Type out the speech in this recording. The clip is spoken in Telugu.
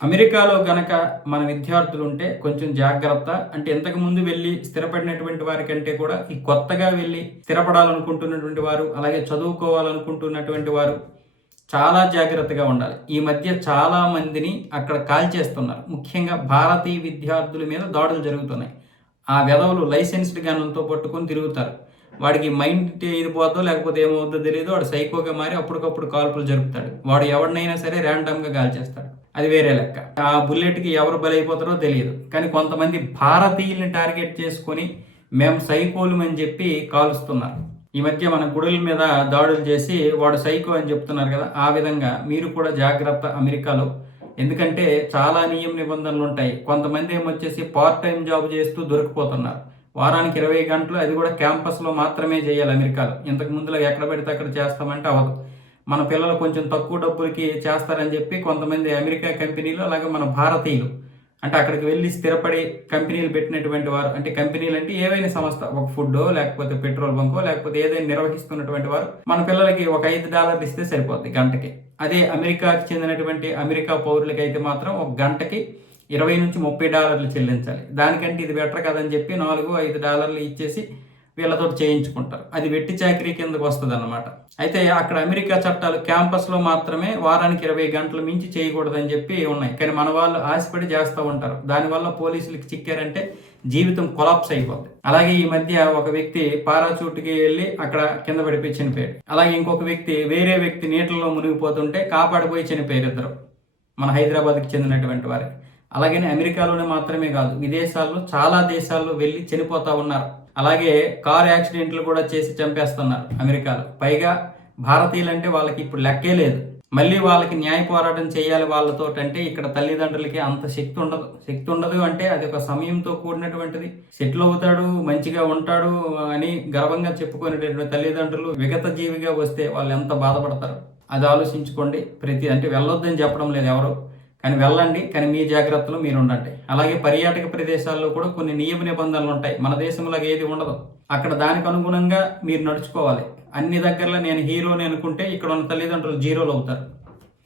అమెరికాలో గనక మన విద్యార్థులుంటే కొంచెం జాగ్రత్త. అంటే ఇంతకు ముందు వెళ్లి స్థిరపడినటువంటి వారికంటే కూడా ఈ కొత్తగా వెళ్లి స్థిరపడాలనుకుంటున్నటువంటి వారు, అలాగే చదువుకోవాలనుకుంటున్నటువంటి వారు చాలా జాగ్రత్తగా ఉండాలి. ఈ మధ్య చాలా మందిని అక్కడ కాల్చేస్తున్నారు. ముఖ్యంగా భారతీయ విద్యార్థుల మీద దాడులు జరుగుతున్నాయి. ఆ వెధవలు లైసెన్స్డ్ గన్నులతో పట్టుకొని తిరుగుతారు. వాడికి మైండ్ ఇది పోతో లేకపోతే ఏమవుద్దో తెలియదు. వాడు సైకోగా మారి అప్పటికప్పుడు కాల్పులు జరుపుతాడు. వాడు ఎవరినైనా సరే ర్యాండమ్గా కాల్చేస్తాడు. అది వేరే లెక్క. ఆ బుల్లెట్కి ఎవరు బలైపోతారో తెలియదు. కానీ కొంతమంది భారతీయుల్ని టార్గెట్ చేసుకొని మేము సైకోలమని చెప్పి కాలుస్తున్నారు. ఈ మధ్య మన గుడుల మీద దాడులు చేసి వాడు సైకో అని చెప్తున్నారు కదా. ఆ విధంగా మీరు కూడా జాగ్రత్త అమెరికాలో. ఎందుకంటే చాలా నియమ నిబంధనలు ఉంటాయి. కొంతమంది ఏమొచ్చేసి పార్ట్ టైం జాబ్ చేస్తూ దొరికిపోతున్నారు. వారానికి 20 గంటలు, అది కూడా క్యాంపస్లో మాత్రమే చేయాలి అమెరికాలో. ఇంతకు ముందులో ఎక్కడ పెడితే అక్కడ చేస్తామంటే అవ్వదు. మన పిల్లలు కొంచెం తక్కువ డబ్బులకి చేస్తారని చెప్పి కొంతమంది అమెరికా కంపెనీలు, అలాగే మన భారతీయులు అంటే అక్కడికి వెళ్ళి స్థిరపడి కంపెనీలు పెట్టినటువంటి వారు, అంటే కంపెనీలు అంటే ఏవైనా సంస్థ, ఒక ఫుడ్డో లేకపోతే పెట్రోల్ బంకో లేకపోతే ఏదైనా నిర్వహిస్తున్నటువంటి వారు మన పిల్లలకి ఒక $5 ఇస్తే సరిపోద్ది గంటకి. అదే అమెరికాకి చెందినటువంటి అమెరికా పౌరులకి అయితే మాత్రం ఒక గంటకి $20 నుంచి $30 చెల్లించాలి. దానికంటే ఇది బెటర్ కదని చెప్పి $4-5 ఇచ్చేసి వీళ్ళతో చేయించుకుంటారు. అది వెట్టి చాకరీ కిందకు వస్తుంది అన్నమాట. అయితే అక్కడ అమెరికా చట్టాలు క్యాంపస్లో మాత్రమే వారానికి 20 గంటలు మించి చేయకూడదని చెప్పి ఉన్నాయి. కానీ మన వాళ్ళు ఆశపడి చేస్తూ ఉంటారు. దానివల్ల పోలీసులకి చిక్కారంటే జీవితం కొలాప్స్ అయిపోద్ది. అలాగే ఈ మధ్య ఒక వ్యక్తి పారాచూట్కి వెళ్ళి అక్కడ కింద పడిపోయి చనిపోయాడు. అలాగే ఇంకొక వ్యక్తి వేరే వ్యక్తి నీటిలో మునిగిపోతుంటే కాపాడిపోయి చనిపోయారు ఇద్దరు, మన హైదరాబాద్కి చెందినటువంటి వారి. అలాగే అమెరికాలోనే మాత్రమే కాదు, విదేశాల్లో చాలా దేశాల్లో వెళ్ళి చనిపోతా ఉన్నారు. అలాగే కార్ యాక్సిడెంట్లు కూడా చేసి చంపేస్తున్నారు అమెరికాలో. పైగా భారతీయులంటే వాళ్ళకి ఇప్పుడు లెక్కే లేదు. మళ్ళీ వాళ్ళకి న్యాయ పోరాటం చేయాలి వాళ్ళతో అంటే ఇక్కడ తల్లిదండ్రులకి అంత శక్తి ఉండదు అంటే అది ఒక సమయంతో కూడినటువంటిది. సెటిల్ అవుతాడు, మంచిగా ఉంటాడు అని గర్వంగా చెప్పుకునేటటువంటి తల్లిదండ్రులు విగత జీవిగా వస్తే వాళ్ళు ఎంత బాధపడతారు. అది ఆలోచించుకోండి. అంటే వెళ్ళొద్దని చెప్పడం లేదు ఎవరు, కానీ వెళ్ళండి. కానీ మీ జాగ్రత్తలో మీరు ఉండండి. అలాగే పర్యాటక ప్రదేశాల్లో కూడా కొన్ని నియమ నిబంధనలు ఉంటాయి. మన దేశంలో ఏది ఉండదు. అక్కడ దానికి అనుగుణంగా మీరు నడుచుకోవాలి. అన్ని దగ్గరలో నేను హీరోని అనుకుంటే ఇక్కడ ఉన్న తల్లిదండ్రులు జీరోలు అవుతారు.